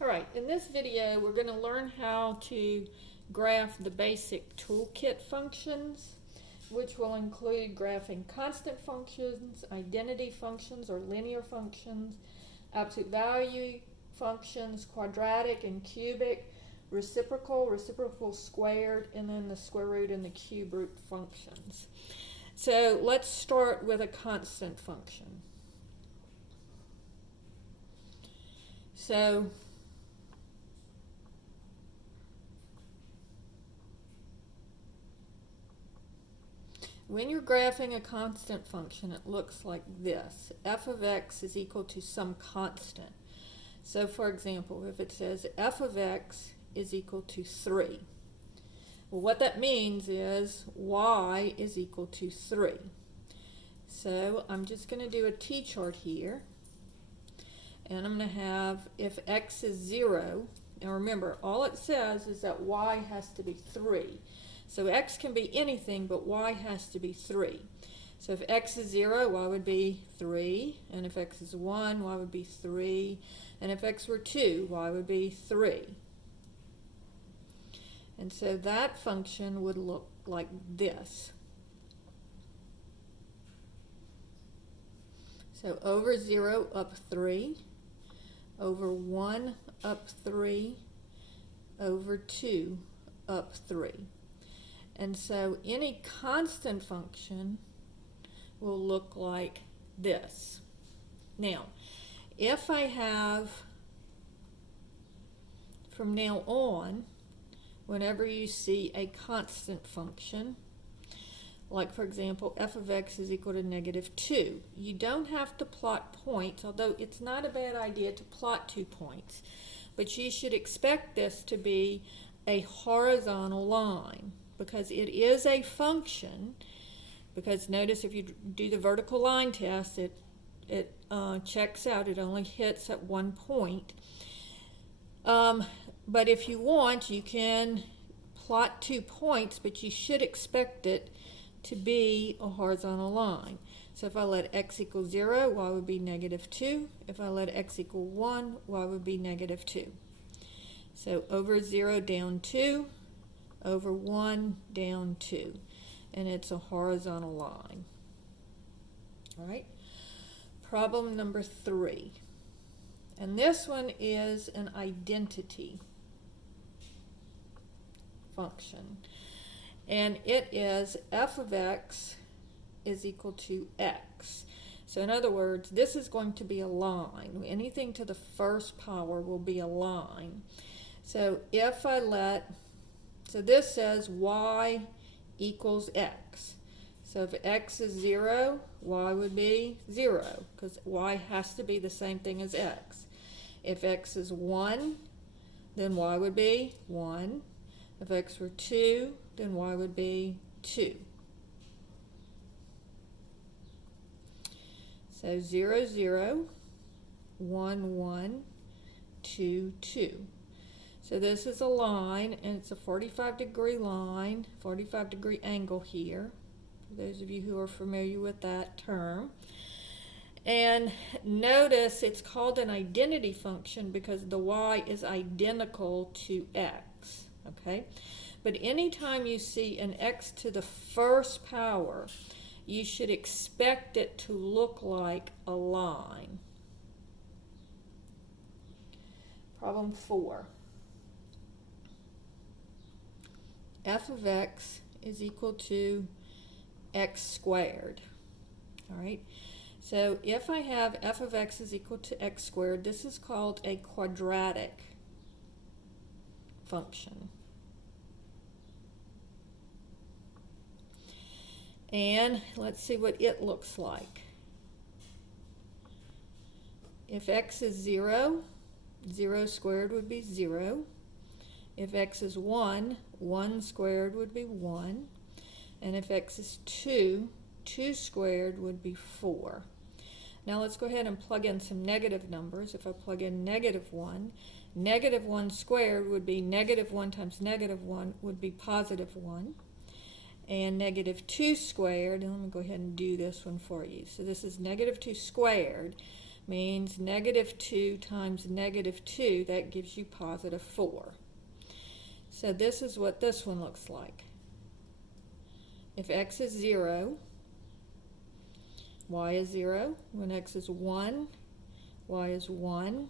Alright, in this video we're going to learn how to graph the basic toolkit functions, which will include graphing constant functions, identity functions or linear functions, absolute value functions, quadratic and cubic, reciprocal squared, and then the square root and the cube root functions. So let's start with a constant function. So when you're graphing a constant function, it looks like this. F of x is equal to some constant. So for example, if it says f of x is equal to 3, well, what that means is y is equal to 3. So I'm just going to do a t-chart here, and I'm going to have if x is 0, now remember, all it says is that y has to be 3. So x can be anything, but y has to be 3. So if x is 0, y would be 3. And if x is 1, y would be 3. And if x were 2, y would be 3. And so that function would look like this. So over 0 up 3, over 1 up 3, over 2 up 3. And so any constant function will look like this. Now, if I have, from now on, whenever you see a constant function, like for example, f of x is equal to -2, you don't have to plot points, although it's not a bad idea to plot 2 points, but you should expect this to be a horizontal line, because it is a function. Because notice if you do the vertical line test, it checks out, it only hits at 1 point. But if you want, you can plot 2 points, but you should expect it to be a horizontal line. So if I let x equal 0, y would be -2. If I let x equal 1, y would be -2. So over 0 down 2, over 1 down 2. And it's a horizontal line. All right. Problem number 3. And this one is an identity function. And it is f of x is equal to x. So in other words, this is going to be a line. Anything to the first power will be a line. So if I let, so this says y equals x. So if x is 0, y would be 0, because y has to be the same thing as x. If x is 1, then y would be 1. If x were 2, then y would be 2. So 0, 0, 1, 1, 2, 2. So this is a line, and it's a 45-degree line, 45-degree angle here, for those of you who are familiar with that term. And notice it's called an identity function because the y is identical to x, okay? But anytime you see an x to the first power, you should expect it to look like a line. Problem 4. F of x is equal to x squared. All right. So if I have f of x is equal to x squared, this is called a quadratic function. And let's see what it looks like. If x is 0, 0 squared would be 0. If x is 1, 1 squared would be 1. And if x is 2, 2 squared would be 4. Now let's go ahead and plug in some negative numbers. If I plug in -1, -1 squared would be -1 times -1 would be +1. And -2 squared, and let me go ahead and do this one for you. So this is -2 squared. means negative 2 times negative 2, that gives you positive 4. So this is what this one looks like. If x is 0, y is 0. When x is 1, y is 1.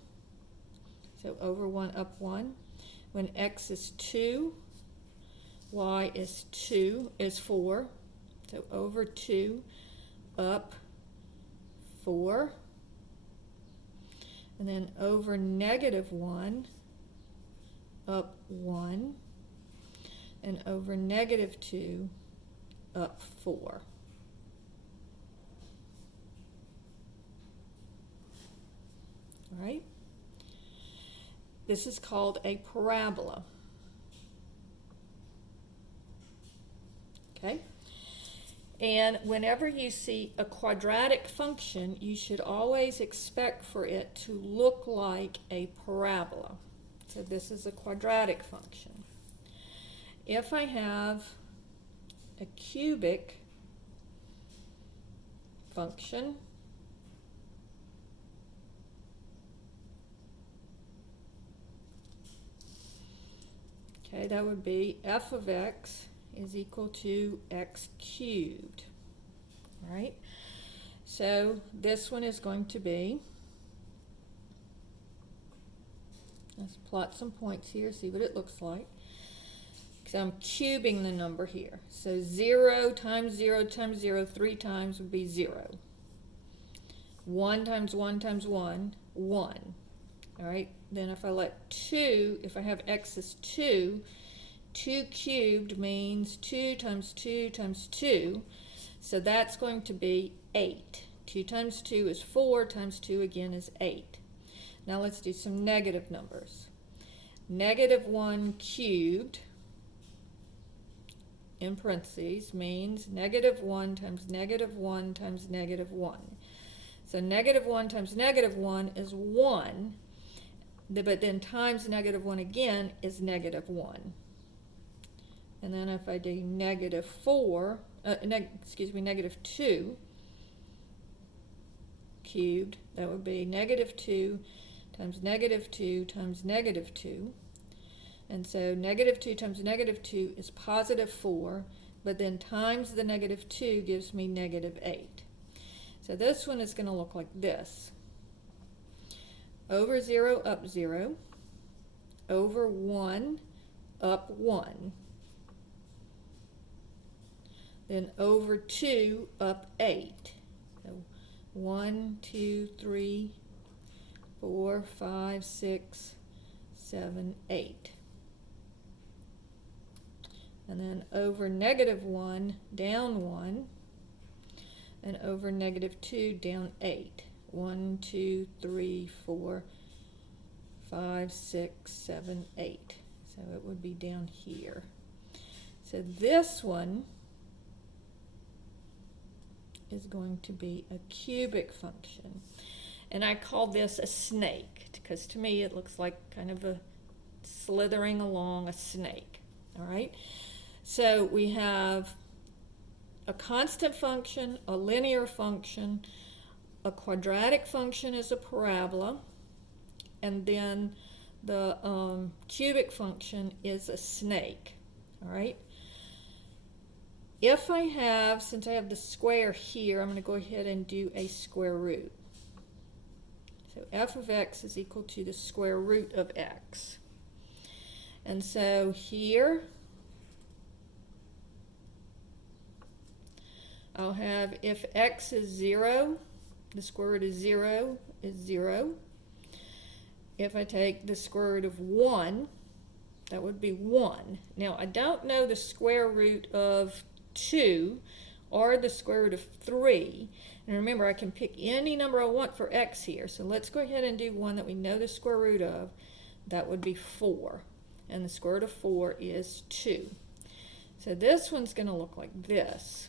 So over 1, up 1. When x is 2, y is 4. So over 2, up 4. And then over negative 1, up 1. And over negative 2, up 4. All right? This is called a parabola. Okay? And whenever you see a quadratic function, you should always expect for it to look like a parabola. So this is a quadratic function. If I have a cubic function, okay, that would be f of x is equal to x cubed. All right, so this one is going to be, let's plot some points here, see what it looks like. So I'm cubing the number here. So 0 times 0 times 0 3 times would be 0. 1 times 1 times 1, 1. All right, then if I let 2, if I have x is 2, 2 cubed means 2 times 2 times 2. So that's going to be 8. 2 times 2 is 4, times 2 again is 8. Now let's do some negative numbers. Negative 1 cubed, in parentheses, means negative 1 times negative 1 times negative 1. So negative 1 times negative 1 is 1, but then times negative 1 again is negative 1. And then if I do negative 2 cubed, that would be negative 2 times negative 2 times negative 2. And so negative 2 times negative 2 is positive 4, but then times the negative 2 gives me negative 8. So this one is going to look like this. Over 0, up 0. Over 1, up 1. Then over 2, up 8. So 1, 2, 3, 4, 5, 6, 7, 8. And then over negative 1, down 1, and over negative 2, down 8. 1, 2, 3, 4, 5, 6, 7, 8. So it would be down here. So this one is going to be a cubic function. And I call this a snake because to me it looks like kind of a slithering along a snake. All right? So we have a constant function, a linear function, a quadratic function is a parabola, and then the cubic function is a snake. All right? If I have, since I have the square here, I'm going to go ahead and do a square root. So f of x is equal to the square root of x. And so here, I'll have if x is 0, the square root of 0 is 0. If I take the square root of 1, that would be 1. Now, I don't know the square root of 2 or the square root of 3. And remember, I can pick any number I want for x here. So let's go ahead and do one that we know the square root of. That would be 4. And the square root of 4 is 2. So this one's going to look like this.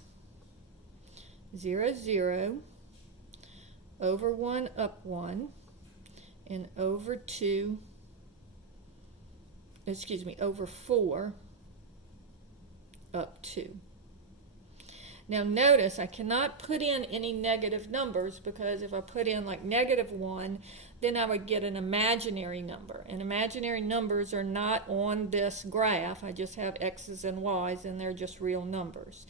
0, 0, over 1, up 1, and over 2, over 4, up 2. Now notice I cannot put in any negative numbers, because if I put in like -1, then I would get an imaginary number. And imaginary numbers are not on this graph. I just have x's and y's, and they're just real numbers.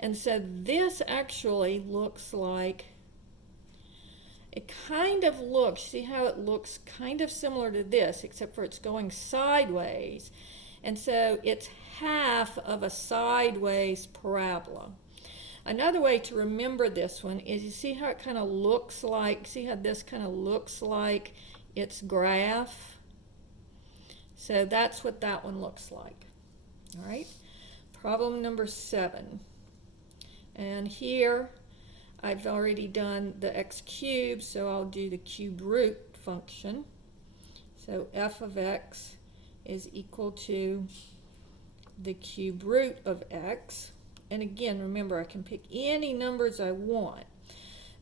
And so this actually looks like, it kind of looks, see how it looks kind of similar to this, except for it's going sideways. And so it's half of a sideways parabola. Another way to remember this one is, you see how it kind of looks like, see how this kind of looks like its graph? So that's what that one looks like. All right, problem number 7. And here I've already done the x cubed, so I'll do the cube root function. So f of x is equal to the cube root of x. And again, remember, I can pick any numbers I want.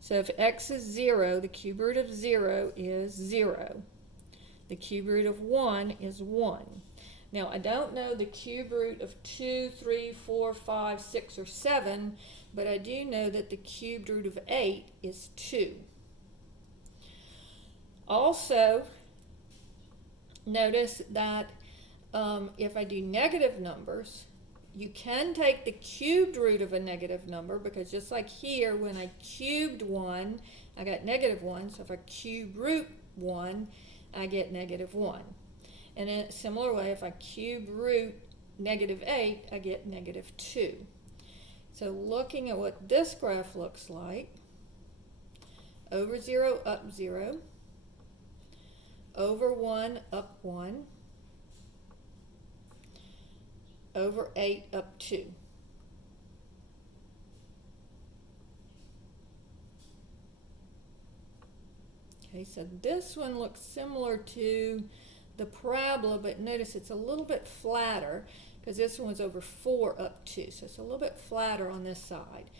So if x is 0, the cube root of 0 is 0. The cube root of 1 is 1. Now, I don't know the cube root of 2, 3, 4, 5, 6, or 7, but I do know that the cube root of 8 is 2. Also, notice that if I do negative numbers, you can take the cubed root of a negative number, because just like here, when I cubed 1, I got -1. So if I cube root 1, I get -1. And in a similar way, if I cube root -8, I get -2. So looking at what this graph looks like, over 0, up 0, over 1, up 1, over 8, up 2. Okay, so this one looks similar to the parabola, but notice it's a little bit flatter, because this one was over 4, up 2. So it's a little bit flatter on this side.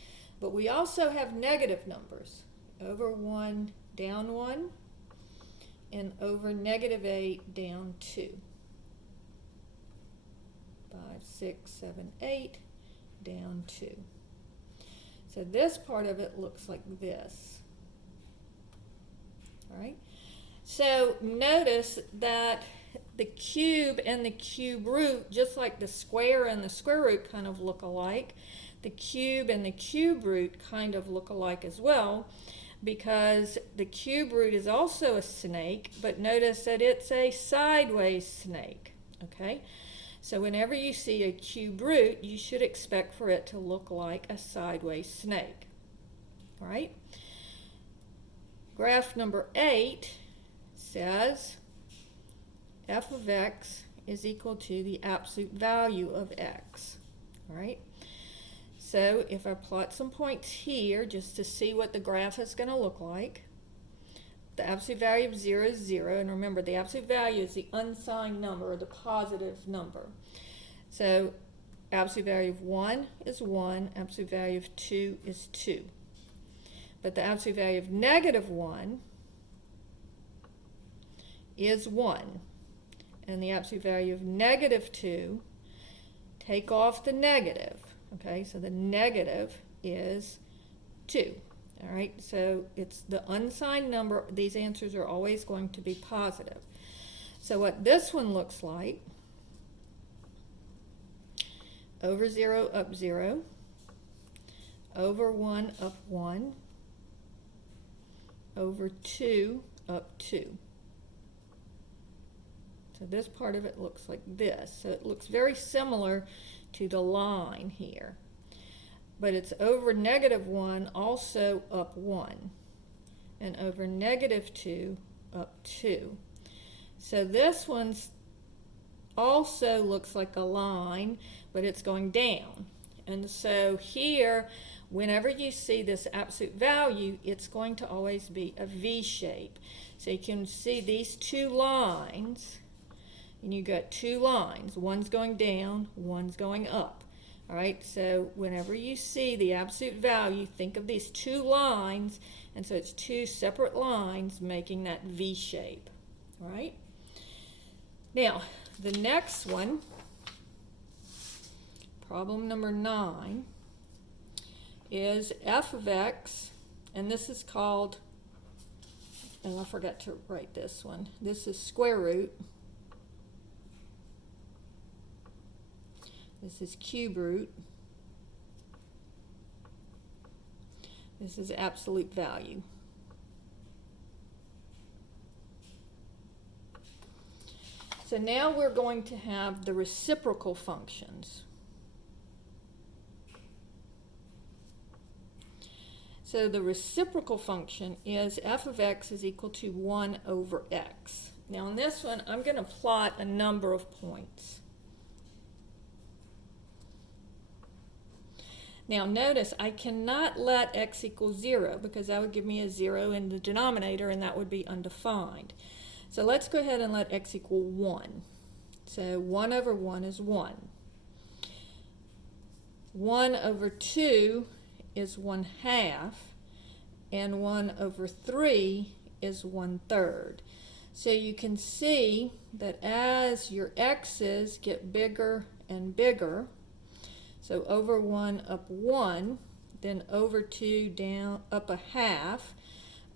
But we also have negative numbers, over 1, down 1, and over -8, down 2. 5, 6, 7, 8, down 2. So this part of it looks like this. All right. So notice that the cube and the cube root, just like the square and the square root kind of look alike, the cube and the cube root kind of look alike as well, because the cube root is also a snake, but notice that it's a sideways snake. Okay. So whenever you see a cube root, you should expect for it to look like a sideways snake. All right? Graph number 8 says f of x is equal to the absolute value of x. All right? So if I plot some points here just to see what the graph is going to look like, the absolute value of 0 is 0, and remember, the absolute value is the unsigned number, or the positive number. So absolute value of 1 is 1, absolute value of 2 is 2. But the absolute value of -1 is 1. And the absolute value of -2, take off the negative. Okay, so the negative is 2. All right, so it's the unsigned number. These answers are always going to be positive. So what this one looks like, over 0, up 0, over 1, up 1, over 2, up 2. So this part of it looks like this. So it looks very similar to the line here. But it's over -1, also up 1, and over -2, up 2. So this one's also looks like a line, but it's going down. And so here, whenever you see this absolute value, it's going to always be a V shape. So you can see these two lines, and you got two lines. One's going down, one's going up. All right, so whenever you see the absolute value, think of these two lines, and so it's two separate lines making that V shape. All right. Now, the next one, problem number 9, is f of x, and this is called, oh, I forgot to write this one. This is square root. This is cube root. This is absolute value. So now we're going to have the reciprocal functions. So the reciprocal function is f of x is equal to 1 over x. Now in this one, I'm going to plot a number of points. Now notice I cannot let x equal 0 because that would give me a 0 in the denominator and that would be undefined. So let's go ahead and let x equal 1. So 1 over 1 is 1. 1 over 2 is 1/2, and 1 over 3 is 1/3. So you can see that as your x's get bigger and bigger, so over 1 up 1, then over 2 down up 1/2,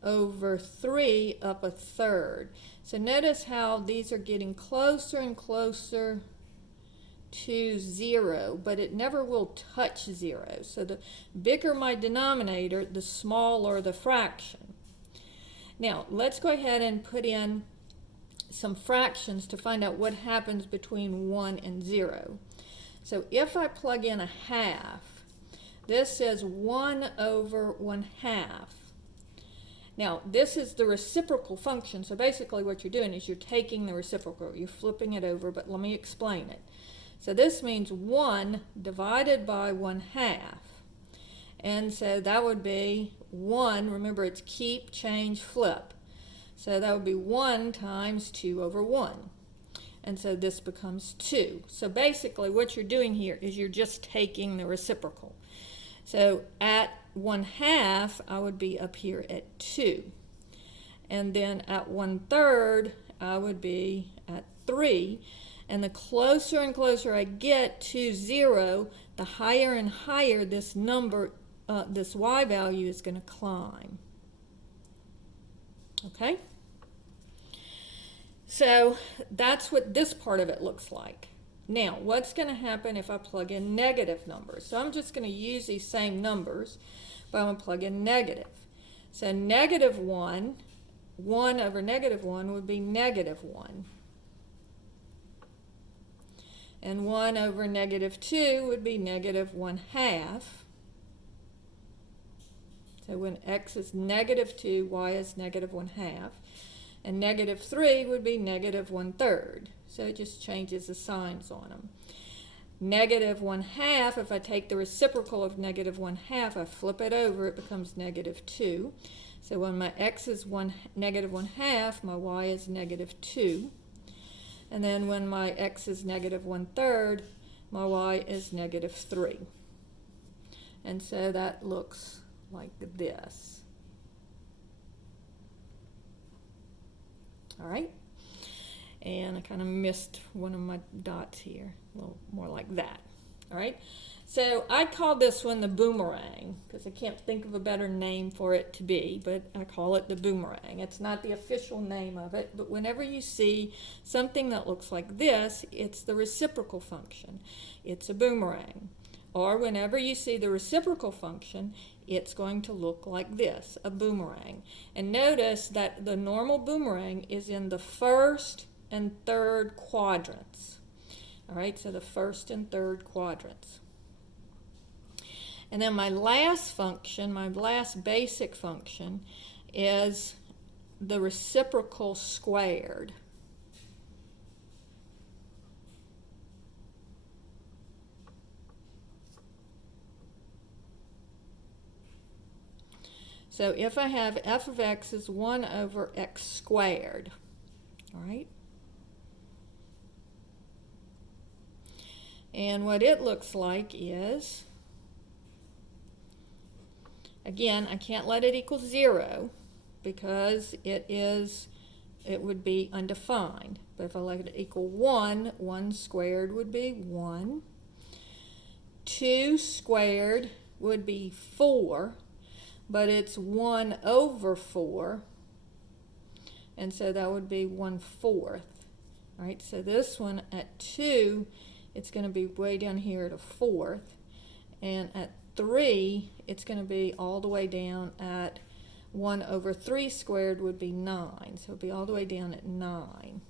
over 3 up 1/3. So notice how these are getting closer and closer to 0, but it never will touch 0. So the bigger my denominator, the smaller the fraction. Now let's go ahead and put in some fractions to find out what happens between 1 and 0. So if I plug in 1/2, this says 1 over 1/2. Now this is the reciprocal function, so basically what you're doing is you're taking the reciprocal, you're flipping it over, but let me explain it. So this means 1 divided by 1/2, and so that would be 1, remember it's keep, change, flip. So that would be 1 times 2 over 1. And so this becomes 2. So basically what you're doing here is you're just taking the reciprocal. So at 1/2 I would be up here at 2. And then at 1/3 I would be at 3. And the closer and closer I get to 0, the higher and higher this number, this y value is going to climb. Okay? So that's what this part of it looks like. Now, what's going to happen if I plug in negative numbers? So I'm just going to use these same numbers, but I'm going to plug in negative. So negative 1, 1 over negative 1 would be negative 1. And 1 over negative 2 would be negative 1/2. So when x is negative 2, y is negative 1/2. And negative 3 would be negative 1/3. So it just changes the signs on them. Negative 1/2, if I take the reciprocal of negative 1/2, I flip it over, it becomes negative 2. So when my x is negative 1/2, my y is negative 2. And then when my x is negative 1/3, my y is negative 3. And so that looks like this. All right? And I kind of missed one of my dots here, a little more like that. All right? So I call this one the boomerang because I can't think of a better name for it to be, but I call it the boomerang. It's not the official name of it, but whenever you see something that looks like this, it's the reciprocal function. It's a boomerang. Or whenever you see the reciprocal function, it's going to look like this, a boomerang. And notice that the normal boomerang is in the first and third quadrants. All right, so the first and third quadrants. And then my last function, my last basic function, is the reciprocal squared. So if I have f of x is 1 over x squared, all right? And what it looks like is, again, I can't let it equal 0 because it would be undefined. But if I let it equal 1, 1 squared would be 1. 2 squared would be 4, but it's 1 over 4, and so that would be 1/4. All right, so this one at 2, it's going to be way down here at a 1/4, and at 3, it's going to be all the way down at 1 over 3 squared would be 9, so it would be all the way down at 9.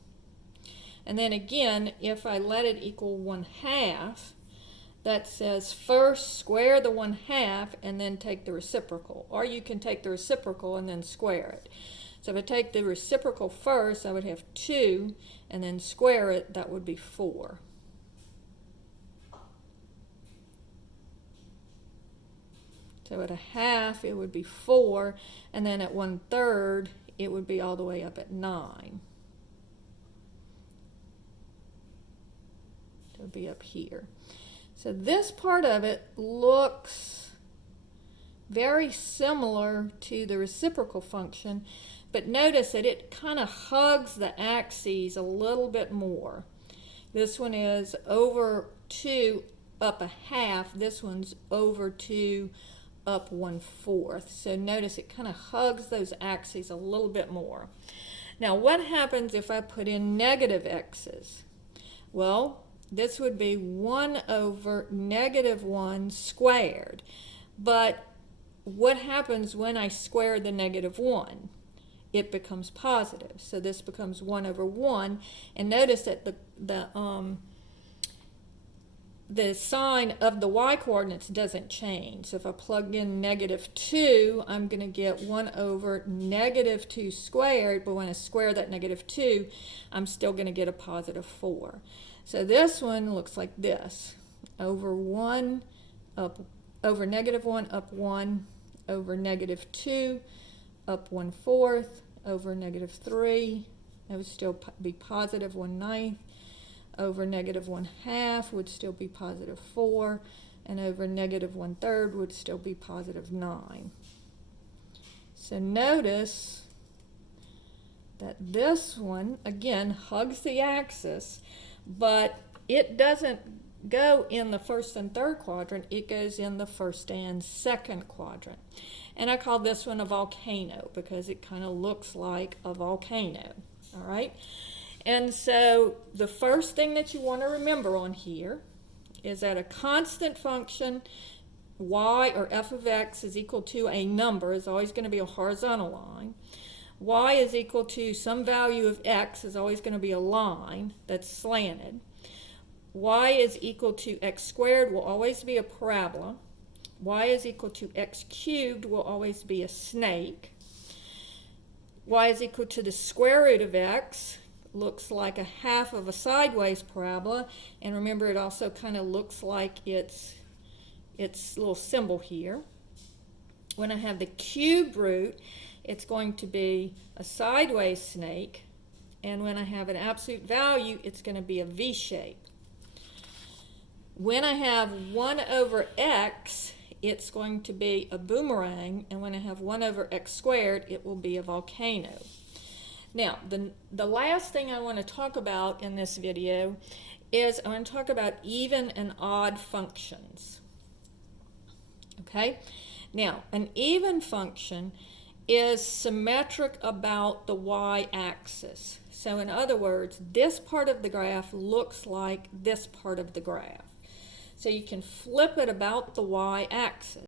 And then again, if I let it equal 1/2, that says first square the 1/2 and then take the reciprocal. Or you can take the reciprocal and then square it. So if I take the reciprocal first, I would have 2, and then square it, that would be 4. So at a half, it would be 4, and then at 1/3, it would be all the way up at 9. It would be up here. So this part of it looks very similar to the reciprocal function, but notice that it kind of hugs the axes a little bit more. This one is over 2 up a half. This one's over 2 up 1/4. So notice it kind of hugs those axes a little bit more. Now what happens if I put in negative x's? Well, this would be 1 over -1 squared. But what happens when I square the -1? It becomes positive. So this becomes 1 over 1. And notice that the sign of the y-coordinates doesn't change. So if I plug in -2, I'm going to get 1 over -2 squared. But when I square that -2, I'm still going to get a positive 4. So this one looks like this: over 1 up, over -1 up 1, over -2 up 1/4, over -3, that would still be positive 1/9, over -1/2 would still be positive 4, and over -1/3 would still be positive 9. So notice that this one, again, hugs the axis, but it doesn't go in the first and third quadrant, it goes in the first and second quadrant. And I call this one a volcano because it kind of looks like a volcano, all right? And so the first thing that you want to remember on here is that a constant function, y or f of x is equal to a number, is always going to be a horizontal line. Y is equal to some value of x is always going to be a line that's slanted. Y is equal to x squared will always be a parabola. Y is equal to x cubed will always be a snake. Y is equal to the square root of x looks like a half of a sideways parabola. And remember, it also kind of looks like its little symbol here. When I have the cubed root, it's going to be a sideways snake, and when I have an absolute value, it's going to be a V shape. When I have 1 over x, it's going to be a boomerang, and when I have 1 over x squared, it will be a volcano. Now, the last thing I want to talk about in this video is I want to talk about even and odd functions. Okay? Now, an even function is symmetric about the y-axis. So in other words, this part of the graph looks like this part of the graph. So you can flip it about the y-axis.